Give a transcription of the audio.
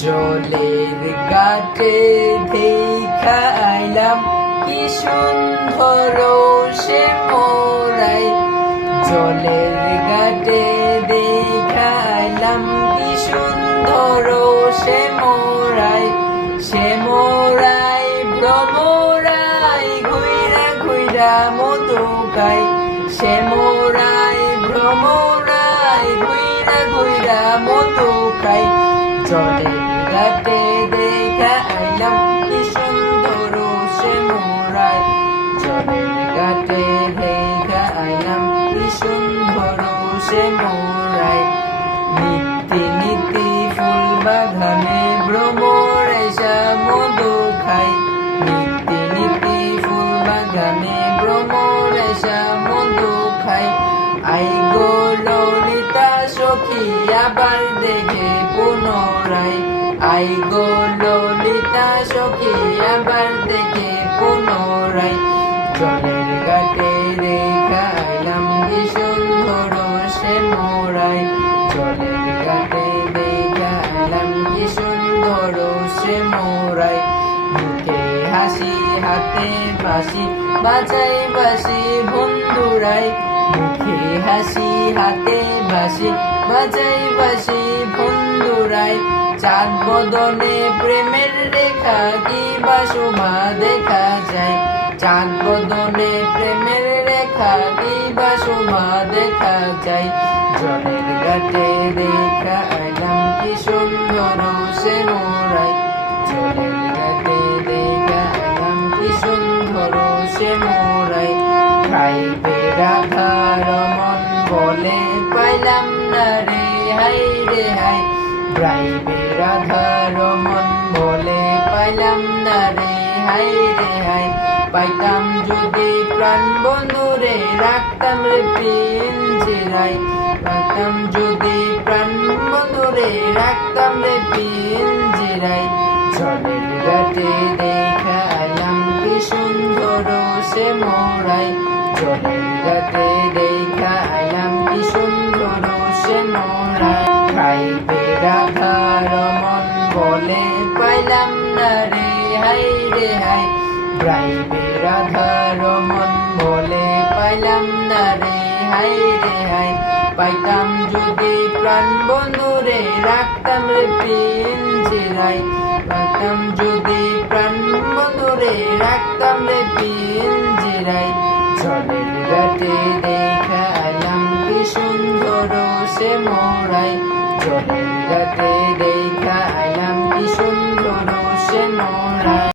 জলের গাটে দেখাইলাম কি সুন্দর সে মোরাই। জলের গাটে দেখাইলাম কি সুন্দর সে মোরাই। সে মোরাই ভ্রমরাই ঘুইরা ঘুইরা মধুকাই সে মোরাই ভ্রমরাই ঘুইরা ঘুইরা মধুকাই জলের গাটে দেখা আইলাম কি সুন্দর সে মোরাই জলের গাটে দেখা আইলাম ফুল বাগানে ভ্রমর এসা মধু খাই নিত্যি ফুল বাগানে ভ্রমর এসা মধু খাই আই গো সখী আবার দেখে পুনরায়। আই গো ললিতা সখী আবার দেখে পুনরায়। জলের ঘাটে রেখা আইলাম কি সুন্দর সে মোরাই। জলের ঘাটে দেখা আইলাম কি সুন্দর মোরাই। মুখে হাসি, হাতে বাসি বাজাই বাসি বন্ধুরাই। মুখে হাসি, হাতে বাসি বাজাই বাসি বন্ধুরাই চাঁদ বদনে প্রেমের রেখা, কি বাসুমা দেখা যায়। চাঁদ বদনে প্রেমের রেখা, কি বাসুমা দেখা যায়। জলের ঘাটে রেখা আইলাম কি সুন্দর সে মোরাই জলের ঘাটে রেখা আইলাম কি সুন্দর সে মোরাই খাইবে রাধার মন বলে পাইলাম না রে, হাই রে, হাই। ব্রাইবে রাধারমন বলে পাইলাম না রে, হাই রে, হাই। পাইতাম যদি প্রাণ বন্ধুরে রাখতাম রে পিঞ্জিরাই রাখতাম যদি প্রাণ বন্ধুরে রাখতাম রে পিঞ্জিরাই জলের ঘাটে দেখা আলাম কি সুন্দর সে মোরাই। ঘাটে দেখা কি সুন্দর সে মোরাই খাইবে রাধার মন বলে, পাইলাম না রে, হাই রে হাই। ব্রাইবে রাধার মন বলে, পাইলাম না রে, হাই রে হাই। পাইতাম যদি প্রাণ বন্ধুরে রাখতাম রে পিঞ্জিরাই রাখতাম যদি প্রাণ বন্ধুরে রাখতাম রে পিঞ্জিরাই জলের ঘাটে দেখা আলাম কি সুন্দর সে মোড়াই জলের দেখা